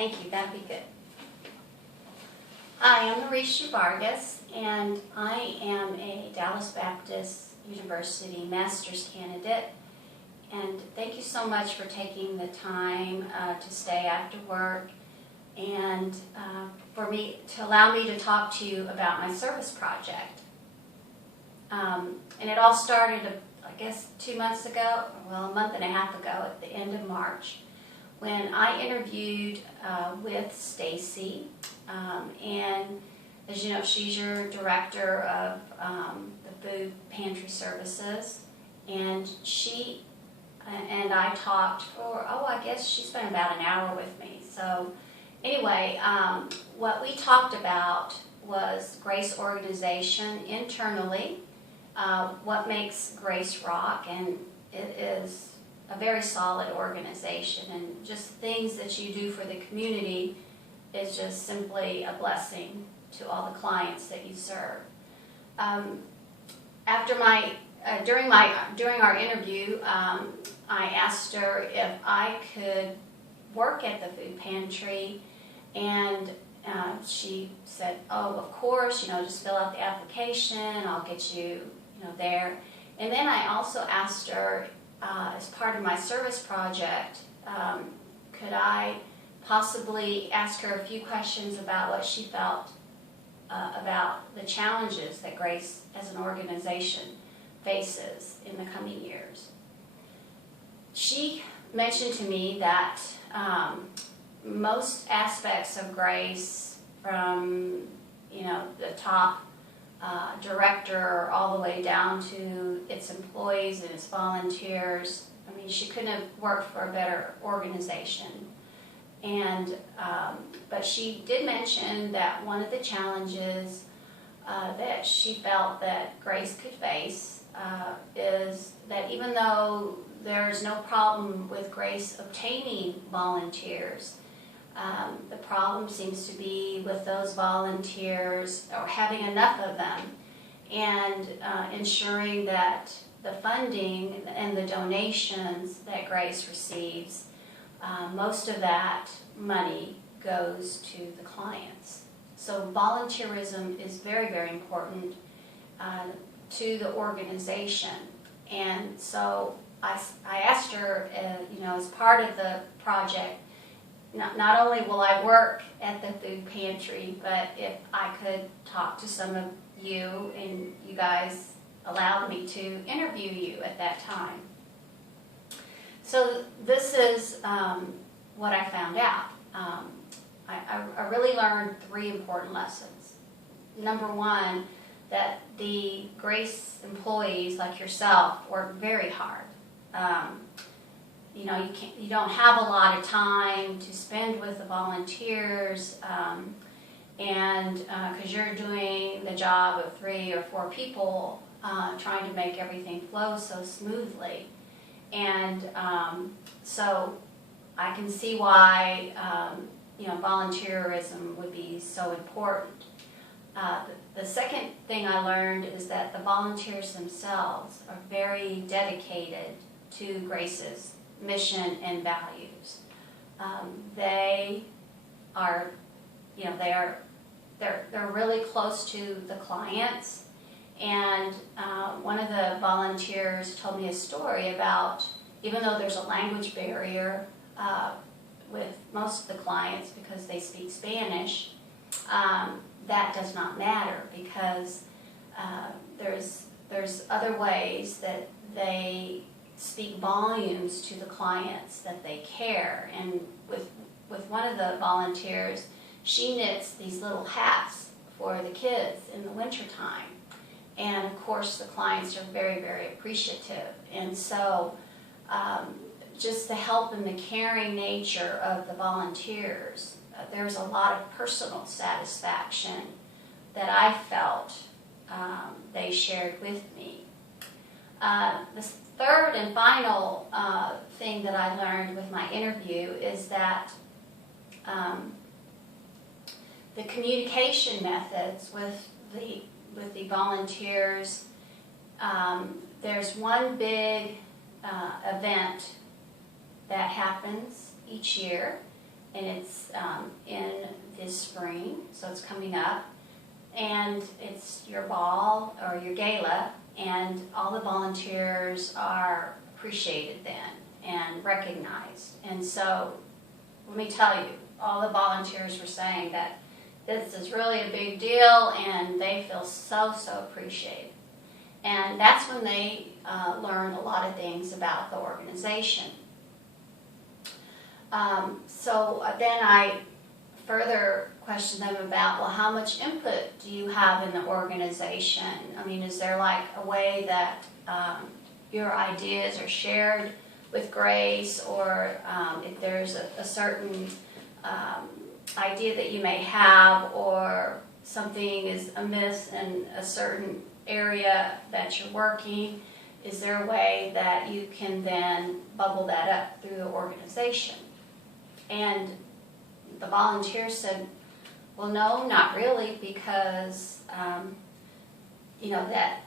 Thank you. That'd be good. Hi, I'm Marichu Vargas, and I am a Dallas Baptist University master's candidate. And thank you so much for taking the time to stay after work and to allow me to talk to you about my service project. And it all started, I guess, 2 months ago, well, a month and a half ago at the end of March, when I interviewed with Stacy. And as you know, she's your director of the food pantry services. And she and I talked for, I guess she spent about an hour with me. So anyway, what we talked about was Grace organization internally, what makes Grace rock, and it is a very solid organization, and just things that you do for the community is just simply a blessing to all the clients that you serve. During our interview, I asked her if I could work at the food pantry, and she said, "Oh, of course, just fill out the application. I'll get you, there." And then I also asked her, as part of my service project, could I possibly ask her a few questions about what she felt about the challenges that Grace as an organization faces in the coming years. She mentioned to me that most aspects of Grace, from the top director all the way down to its employees and its volunteers, she couldn't have worked for a better organization. And but she did mention that one of the challenges that she felt that Grace could face is that even though there's no problem with Grace obtaining volunteers, the problem seems to be with those volunteers, or having enough of them, and ensuring that the funding and the donations that Grace receives, most of that money goes to the clients. So volunteerism is very, very important to the organization. And so I asked her, as part of the project, not only will I work at the food pantry, but if I could talk to some of you, and you guys allowed me to interview you at that time. So this is what I found out. I really learned 3 important lessons. Number 1, that the Grace employees like yourself work very hard. You don't have a lot of time to spend with the volunteers, and because you're doing the job of 3 or 4 people, trying to make everything flow so smoothly. And so I can see why volunteerism would be so important. The second thing I learned is that the volunteers themselves are very dedicated to Grace's mission and values. They are, they're really close to the clients. And one of the volunteers told me a story about, even though there's a language barrier with most of the clients because they speak Spanish, that does not matter, because there's other ways that they speak volumes to the clients that they care. And with one of the volunteers, she knits these little hats for the kids in the wintertime. And of course the clients are very, very appreciative. And so just the help and the caring nature of the volunteers, there's a lot of personal satisfaction that I felt they shared with me. The third and final thing that I learned with my interview is that the communication methods with the volunteers, there's one big event that happens each year, and it's in this spring, so it's coming up, and it's your ball or your gala, and all the volunteers are appreciated then and recognized. And so let me tell you, all the volunteers were saying that this is really a big deal and they feel so appreciated. And that's when they learn a lot of things about the organization. So then I further questioned them about, well, how much input do you have in the organization? I mean, is there like a way that your ideas are shared with Grace, or if there's a certain idea that you may have, or something is amiss in a certain area that you're working, is there a way that you can then bubble that up through the organization? And the volunteers said, well, no, not really, because that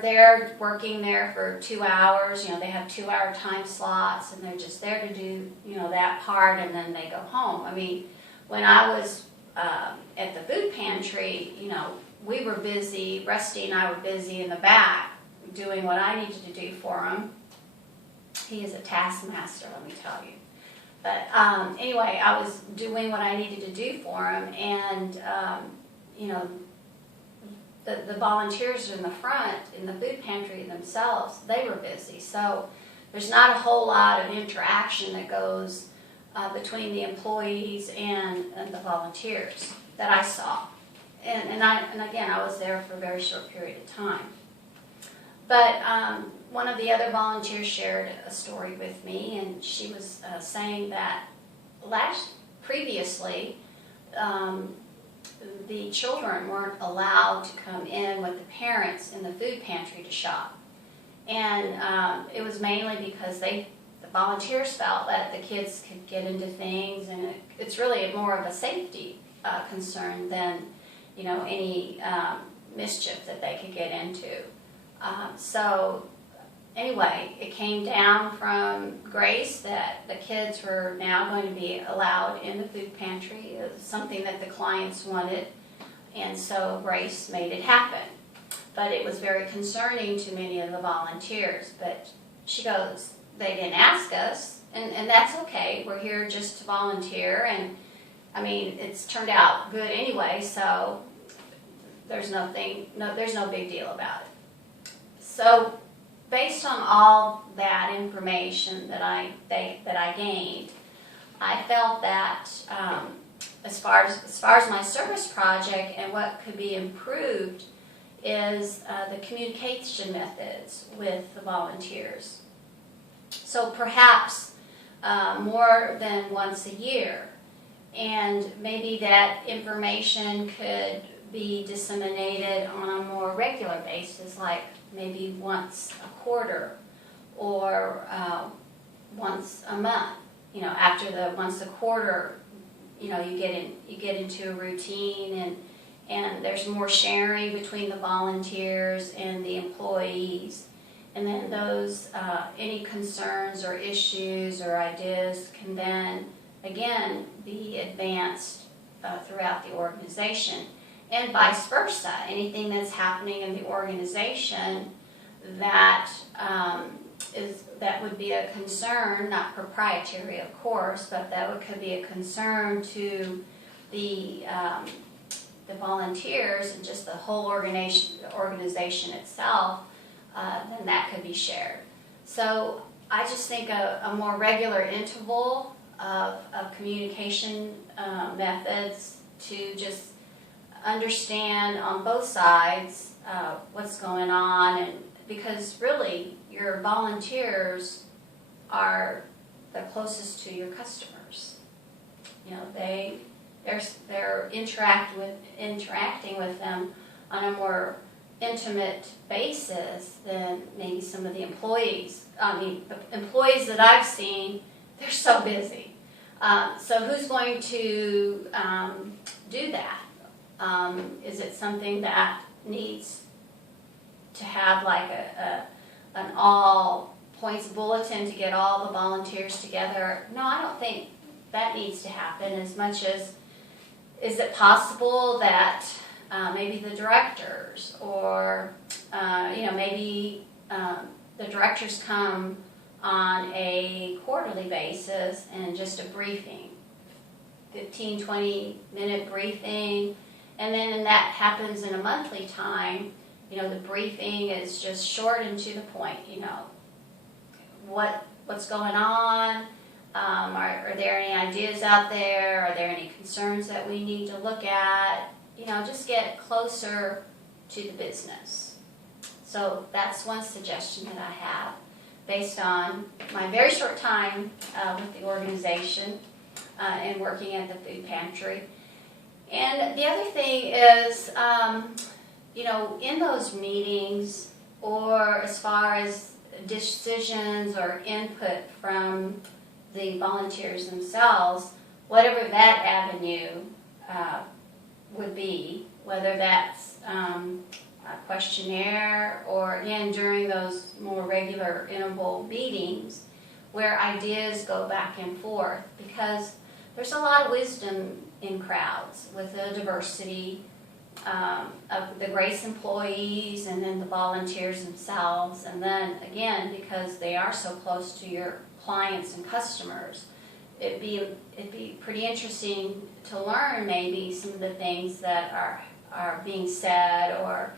they're working there for 2 hours. They have 2-hour time slots, and they're just there to do that part, and then they go home. I mean, when I was at the food pantry, we were busy. Rusty and I were busy in the back doing what I needed to do for him. He is a taskmaster, let me tell you. But anyway, I was doing what I needed to do for him, and the volunteers in the front, in the food pantry themselves, they were busy. So there's not a whole lot of interaction that goes between the employees and the volunteers that I saw. And again, I was there for a very short period of time. But one of the other volunteers shared a story with me, and she was saying that previously, the children weren't allowed to come in with the parents in the food pantry to shop. And it was mainly because the volunteers felt that the kids could get into things, and it's really more of a safety concern than any mischief that they could get into. So anyway, it came down from Grace that the kids were now going to be allowed in the food pantry. It was something that the clients wanted, and so Grace made it happen. But it was very concerning to many of the volunteers. But she goes, they didn't ask us, and that's okay. We're here just to volunteer, and I mean, it's turned out good anyway, so there's no big deal about it. So based on all that information that I gained, I felt that as far as my service project and what could be improved is the communication methods with the volunteers. So perhaps more than once a year, and maybe that information could be disseminated on a more regular basis, like maybe once a quarter or once a month. After the once a quarter, you get into a routine, and there's more sharing between the volunteers and the employees. And then those any concerns or issues or ideas can then again be advanced throughout the organization. And vice versa, anything that's happening in the organization that that would be a concern, not proprietary of course, but that could be a concern to the volunteers and just the whole organization itself, then that could be shared. So I just think a more regular interval of communication methods to just understand on both sides what's going on, and because really your volunteers are the closest to your customers. They're interacting with them on a more intimate basis than maybe some of the employees. I mean, the employees that I've seen, they're so busy. So who's going to do that? Is it something that needs to have like an all points bulletin to get all the volunteers together? No, I don't think that needs to happen as much as, is it possible that maybe the directors or, maybe the directors come on a quarterly basis and just a briefing, 15, 20-minute briefing, and then that happens in a monthly time. The briefing is just short and to the point, what's going on, are there any ideas out there, are there any concerns that we need to look at, just get closer to the business. So that's one suggestion that I have based on my very short time with the organization and working at the food pantry. And the other thing is, in those meetings, or as far as decisions or input from the volunteers themselves, whatever that avenue would be, whether that's a questionnaire or, again, during those more regular interval meetings where ideas go back and forth, because there's a lot of wisdom in crowds with the diversity of the Grace employees and then the volunteers themselves, and then again, because they are so close to your clients and customers, it'd be pretty interesting to learn maybe some of the things that are being said, or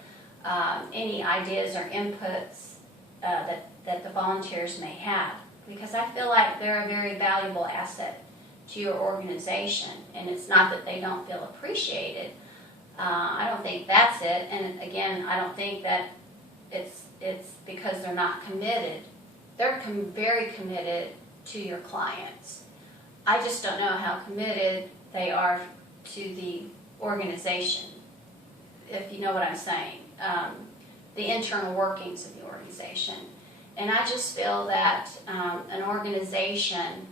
any ideas or inputs that the volunteers may have, because I feel like they're a very valuable asset to your organization, and it's not that they don't feel appreciated. I don't think that's it, and again, I don't think that it's because they're not committed. They're very committed to your clients. I just don't know how committed they are to the organization, if you know what I'm saying, the internal workings of the organization. And I just feel that an organization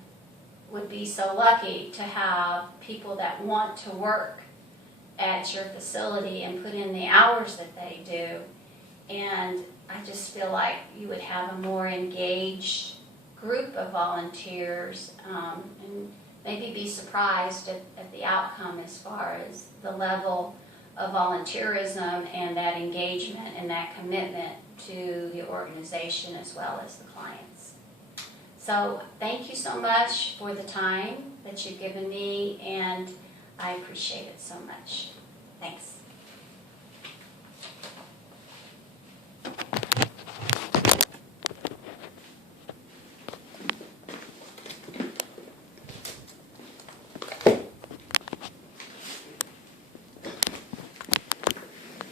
would be so lucky to have people that want to work at your facility and put in the hours that they do. And I just feel like you would have a more engaged group of volunteers, and maybe be surprised at the outcome as far as the level of volunteerism and that engagement and that commitment to the organization as well as the clients. So thank you so much for the time that you've given me, and I appreciate it so much. Thanks.